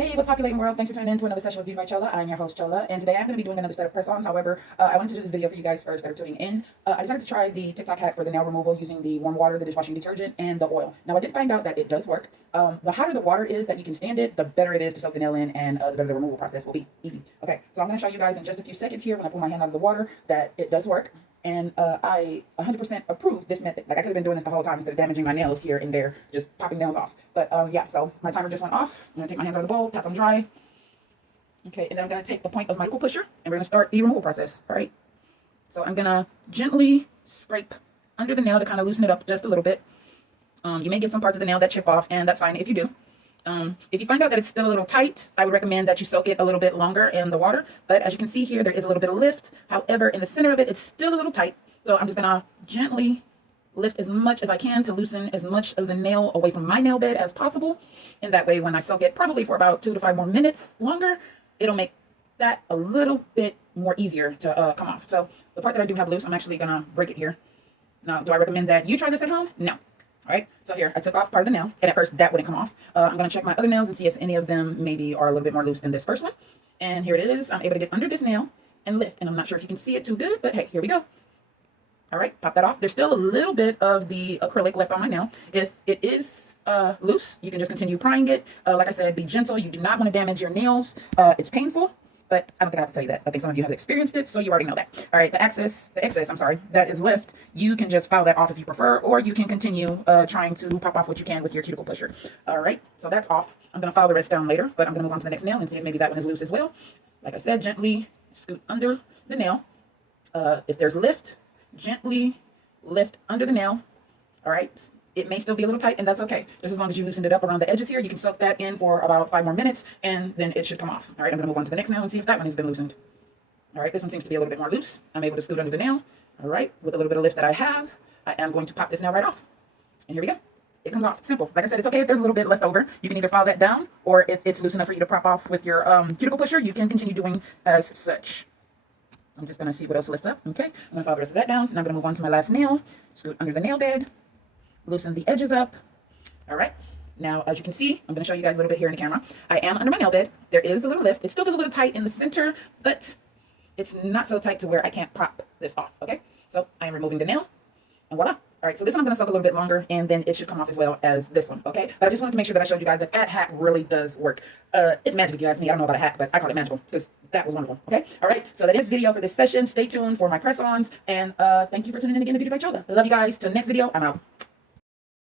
Hey, what's populating world? Thanks for tuning in to another session of Beauty by Chola. I'm your host Chola, and today I'm going to be doing another set of press-ons. However, I wanted to do this video for you guys first that are tuning in. I decided to try the TikTok hack for the nail removal using the warm water, the dishwashing detergent, and the oil. Now, I did find out that it does work. The hotter the water is that you can stand it, the better it is to soak the nail in, and the better the removal process will be. Easy. Okay, so I'm going to show you guys in just a few seconds here when I pull my hand out of the water that it does work. And I 100% approve this method. Like, I could have been doing this the whole time instead of damaging my nails here and there, just popping nails off. But yeah, so my timer just went off. I'm going to take my hands out of the bowl, pat them dry. Okay, and then I'm going to take the point of my cuticle pusher, and we're going to start the removal process, all right? So I'm going to gently scrape under the nail to kind of loosen it up just a little bit. You may get some parts of the nail that chip off, and that's fine if you do. If you find out that it's still a little tight, I would recommend that you soak it a little bit longer in the water. But as you can see here, there is a little bit of lift. However, in the center of it, it's still a little tight. So I'm just going to gently lift as much as I can to loosen as much of the nail away from my nail bed as possible. And that way, when I soak it probably for about 2 to 5 more minutes longer, it'll make that a little bit more easier to come off. So the part that I do have loose, I'm actually going to break it here. Now, do I recommend that you try this at home? No. All right, so here, I took off part of the nail, and at first that wouldn't come off. I'm going to check my other nails and see if any of them maybe are a little bit more loose than this first one. And here it is. I'm able to get under this nail and lift, and I'm not sure if you can see it too good, but hey, here we go. All right, pop that off. There's still a little bit of the acrylic left on my nail. If it is loose, you can just continue prying it. Like I said, be gentle. You do not want to damage your nails. It's painful. But I don't think I have to tell you that. I think some of you have experienced it, so you already know that. All right, the excess, that is left, you can just file that off if you prefer, or you can continue trying to pop off what you can with your cuticle pusher. All right, so that's off. I'm going to file the rest down later, but I'm going to move on to the next nail and see if maybe that one is loose as well. Like I said, gently scoot under the nail. If there's lift, gently lift under the nail. All right. It may still be a little tight, and that's okay. Just as long as you loosened it up around the edges here, you can soak that in for about 5 more minutes, and then it should come off. All right, I'm going to move on to the next nail and see if that one has been loosened. All right, this one seems to be a little bit more loose. I'm able to scoot under the nail. All right, with a little bit of lift that I have, I am going to pop this nail right off. And here we go. It comes off. Simple. Like I said, it's okay if there's a little bit left over. You can either file that down, or if it's loose enough for you to prop off with your cuticle pusher, you can continue doing as such. I'm just going to see what else lifts up. Okay, I'm going to file the rest of that down, and I'm going to move on to my last nail. Scoot under the nail bed. Loosen the edges up. All right. Now, as you can see, I'm going to show you guys a little bit here in the camera. I am under my nail bed. There is a little lift. It still feels a little tight in the center, but it's not so tight to where I can't pop this off. Okay. So I am removing the nail, and voila. All right. So this one I'm going to soak a little bit longer, and then it should come off as well as this one. Okay. But I just wanted to make sure that I showed you guys that that hack really does work. It's magic if you ask me. I don't know about a hack, but I call it magical because that was wonderful. Okay. All right. So that is video for this session. Stay tuned for my press-ons, and thank you for tuning in again to Beauty by Chola. I love you guys. Till next video, I'm out.